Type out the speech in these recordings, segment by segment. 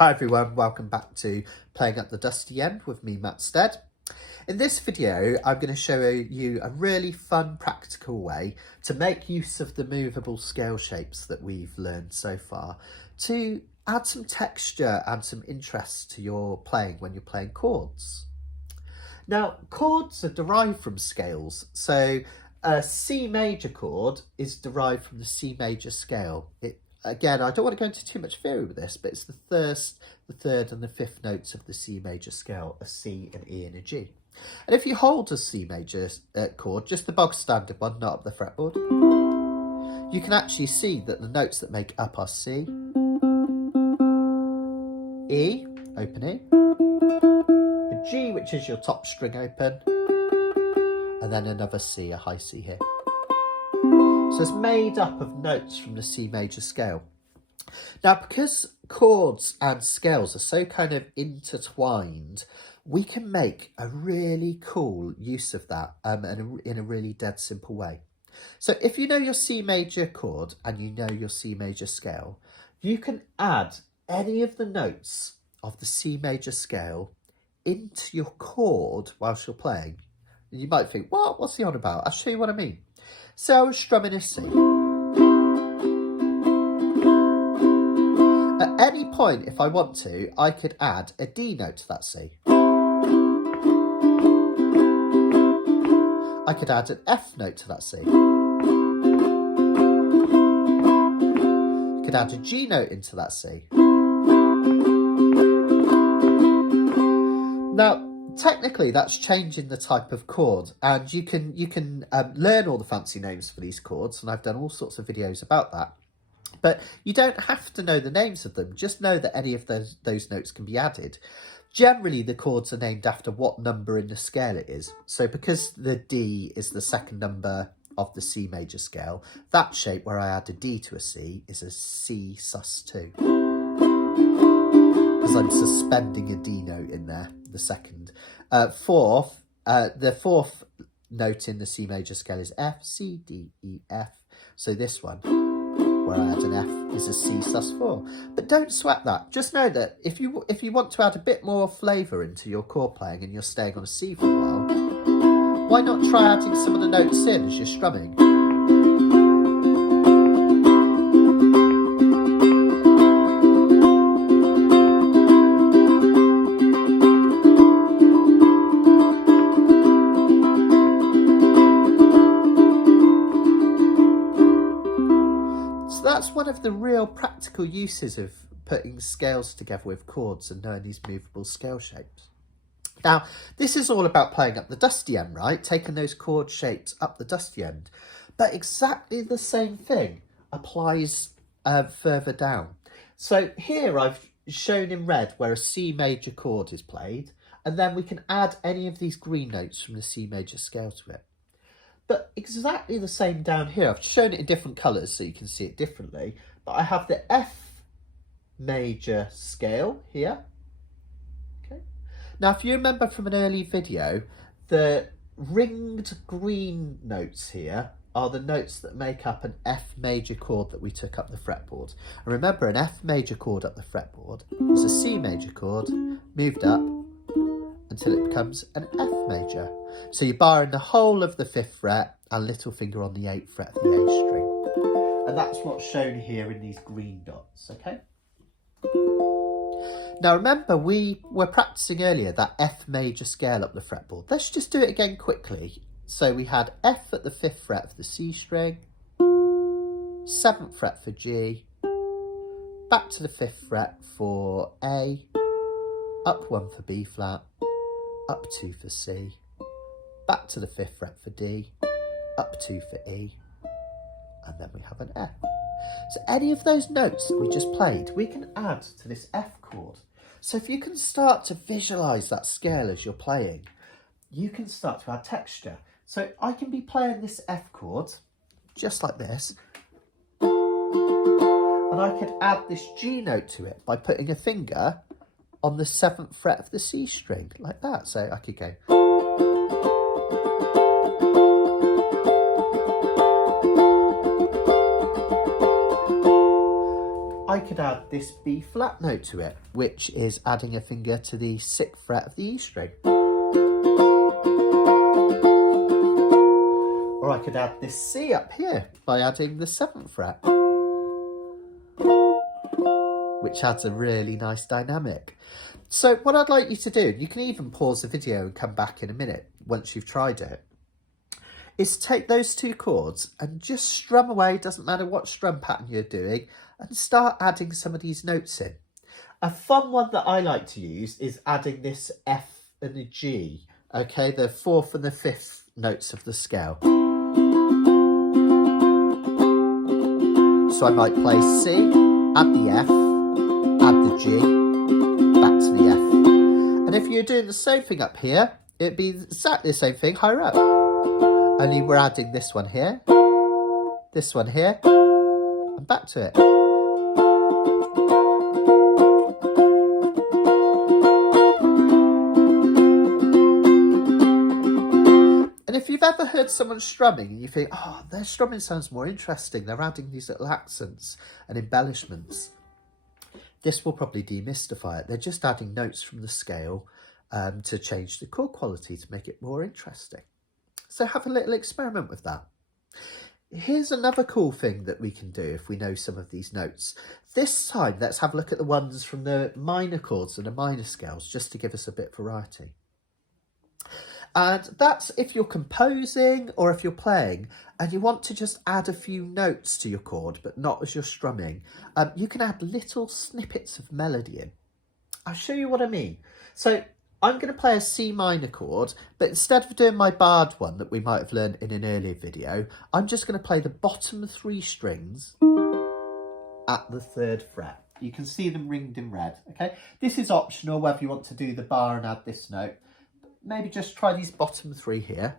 Hi everyone, welcome back to Playing at the Dusty End with me, Matt Stead. In this video, I'm going to show you a really fun, practical way to make use of the movable scale shapes that we've learned so far to add some texture and some interest to your playing when you're playing chords. Now, chords are derived from scales, so a C major chord is derived from the C major scale. Again, I don't want to go into too much theory with this, but it's the first, the third and the fifth notes of the C major scale, a C, an E and a G. And if you hold a C major chord, just the bog standard one, not up the fretboard, you can actually see that the notes that make up are C, E, open E, a G, which is your top string open, and then another C, a high C here. So it's made up of notes from the C major scale. Now, because chords and scales are so kind of intertwined, we can make a really cool use of that in a really dead simple way. So if you know your C major chord and you know your C major scale, you can add any of the notes of the C major scale into your chord whilst you're playing. And you might think, what's he on about? I'll show you what I mean. So I was strumming a C. At any point, if I want to, I could add a D note to that C. I could add an F note to that C. I could add a G note into that C. Now, technically, that's changing the type of chord, and you can learn all the fancy names for these chords, and I've done all sorts of videos about that. But you don't have to know the names of them, just know that any of those notes can be added. Generally, the chords are named after what number in the scale it is. So because the D is the second number of the C major scale, that shape where I add a D to a C is a C sus2. Because I'm suspending a D note in there, the second. The fourth note in the C major scale is F, C, D, E, F. So this one, where I add an F, is a C sus4. But don't sweat that. Just know that if you want to add a bit more flavour into your chord playing and you're staying on a C for a while, why not try adding some of the notes in as you're strumming? That's one of the real practical uses of putting scales together with chords and knowing these movable scale shapes. Now, this is all about playing up the dusty end, right? Taking those chord shapes up the dusty end. But exactly the same thing applies further down. So here I've shown in red where a C major chord is played, and then we can add any of these green notes from the C major scale to it. But exactly the same down here. I've shown it in different colours so you can see it differently. But I have the F major scale here. Okay. Now, if you remember from an early video, the ringed green notes here are the notes that make up an F major chord that we took up the fretboard. And remember, an F major chord up the fretboard is a C major chord moved up until it becomes an F major. So you're barring the whole of the 5th fret and little finger on the 8th fret of the A string. And that's what's shown here in these green dots, okay? Now remember, we were practicing earlier that F major scale up the fretboard. Let's just do it again quickly. So we had F at the 5th fret of the C string, 7th fret for G, back to the 5th fret for A, up 1 for B flat, up 2 for C, back to the 5th fret for D, up 2 for E, and then we have an F. So any of those notes that we just played, we can add to this F chord. So if you can start to visualise that scale as you're playing, you can start to add texture. So I can be playing this F chord, just like this, and I could add this G note to it by putting a finger on the 7th fret of the C string, like that. So I could go. I could add this B flat note to it, which is adding a finger to the 6th fret of the E string. Or I could add this C up here by adding the 7th fret, which adds a really nice dynamic. So what I'd like you to do, you can even pause the video and come back in a minute once you've tried it, is take those 2 chords and just strum away, doesn't matter what strum pattern you're doing, and start adding some of these notes in. A fun one that I like to use is adding this F and a G, okay, the 4th and the 5th notes of the scale. So I might play C, add the F, add the G, back to the F. And if you're doing the same thing up here, it'd be exactly the same thing higher up. Only we're adding this one here, and back to it. And if you've ever heard someone strumming and you think, oh, their strumming sounds more interesting, they're adding these little accents and embellishments, this will probably demystify it. They're just adding notes from the scale to change the chord quality to make it more interesting. So have a little experiment with that. Here's another cool thing that we can do if we know some of these notes. This time, let's have a look at the ones from the minor chords and the minor scales, just to give us a bit of variety. And that's if you're composing or if you're playing and you want to just add a few notes to your chord, but not as you're strumming. You can add little snippets of melody in. I'll show you what I mean. So I'm going to play a C minor chord, but instead of doing my barred one that we might have learned in an earlier video, I'm just going to play the bottom 3 strings at the 3rd fret. You can see them ringed in red, okay? This is optional whether you want to do the bar and add this note. Maybe just try these bottom 3 here,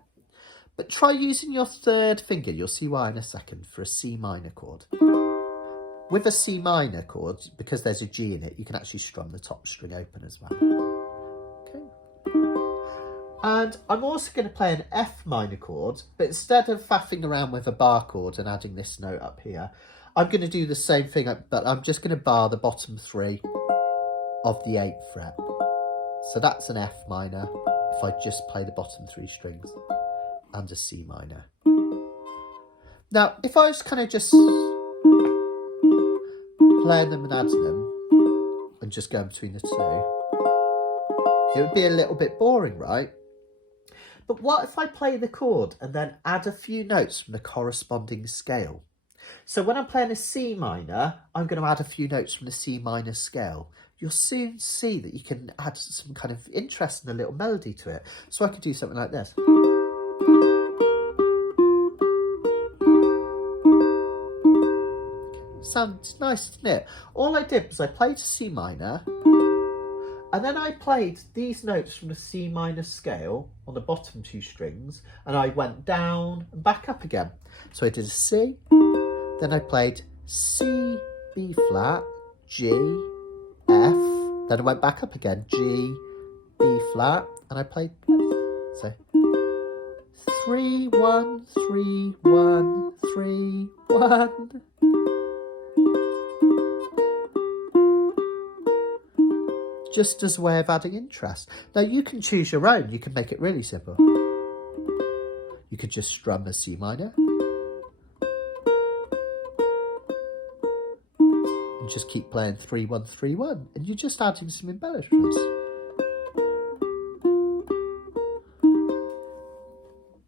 but try using your 3rd finger, you'll see why in a second, for a C minor chord. With a C minor chord, because there's a G in it, you can actually strum the top string open as well. Okay. And I'm also going to play an F minor chord, but instead of faffing around with a bar chord and adding this note up here, I'm going to do the same thing, but I'm just going to bar the bottom 3 of the 8th fret. So that's an F minor. If I just play the bottom 3 strings and a C minor. Now, if I was kind of just playing them and adding them and just going between the 2, it would be a little bit boring, right? But what if I play the chord and then add a few notes from the corresponding scale? So when I'm playing a C minor, I'm going to add a few notes from the C minor scale. You'll soon see that you can add some kind of interest and a little melody to it. So I could do something like this. Sounds nice, doesn't it? All I did was I played a C minor, and then I played these notes from the C minor scale on the bottom 2 strings, and I went down and back up again. So I did a C, then I played C, B flat, G, F, then I went back up again, G, B flat, and I played this. So 3, 1, 3, 1, 3, 1. Just as a way of adding interest. Now you can choose your own, you can make it really simple. You could just strum a C minor. And just keep playing 3, 1, 3, 1. And you're just adding some embellishments.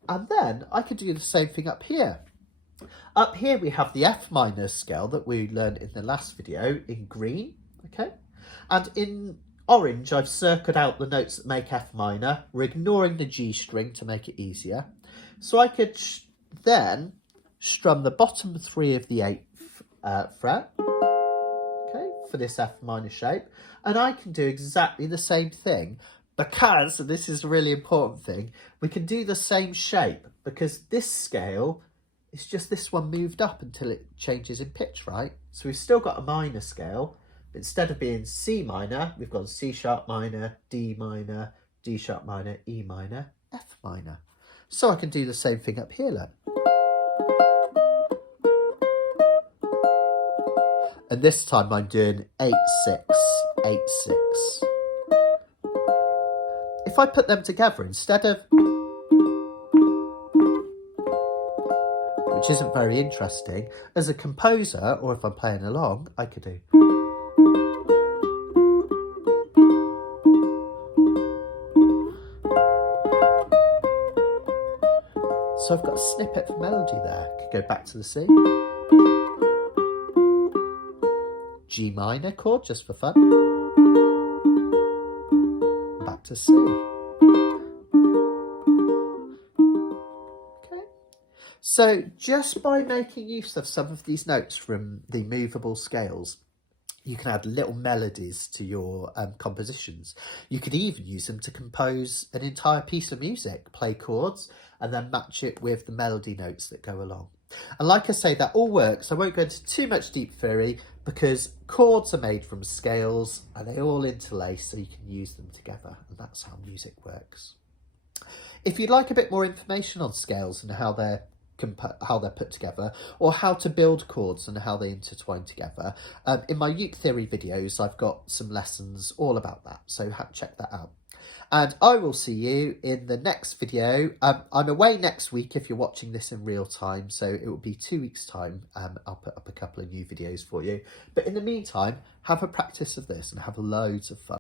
And then I could do the same thing up here. Up here we have the F minor scale that we learned in the last video in green, okay? And in orange, I've circled out the notes that make F minor. We're ignoring the G string to make it easier. So I could then strum the bottom 3 of the 8th fret, okay, for this F minor shape. And I can do exactly the same thing because, and this is a really important thing, we can do the same shape because this scale is just this one moved up until it changes in pitch, right? So we've still got a minor scale. Instead of being C minor, we've got C sharp minor, D minor, D sharp minor, E minor, F minor. So I can do the same thing up here, look. And this time I'm doing 8, 6, 8, 6. If I put them together instead of, which isn't very interesting, as a composer, or if I'm playing along, I could do. So I've got a snippet of melody there. I could go back to the C. G minor chord, just for fun. Back to C. Okay. So just by making use of some of these notes from the movable scales, you can add little melodies to your compositions. You could even use them to compose an entire piece of music, play chords, and then match it with the melody notes that go along. And like I say, that all works. I won't go into too much deep theory because chords are made from scales and they all interlace, so you can use them together. And that's how music works. If you'd like a bit more information on scales and how they're put together, or how to build chords and how they intertwine together, in my Uke Theory videos I've got some lessons all about that, so check that out. And I will see you in the next video. I'm away next week if you're watching this in real time, so it will be 2 weeks time. I'll put up a couple of new videos for you, but in the meantime, have a practice of this and have loads of fun.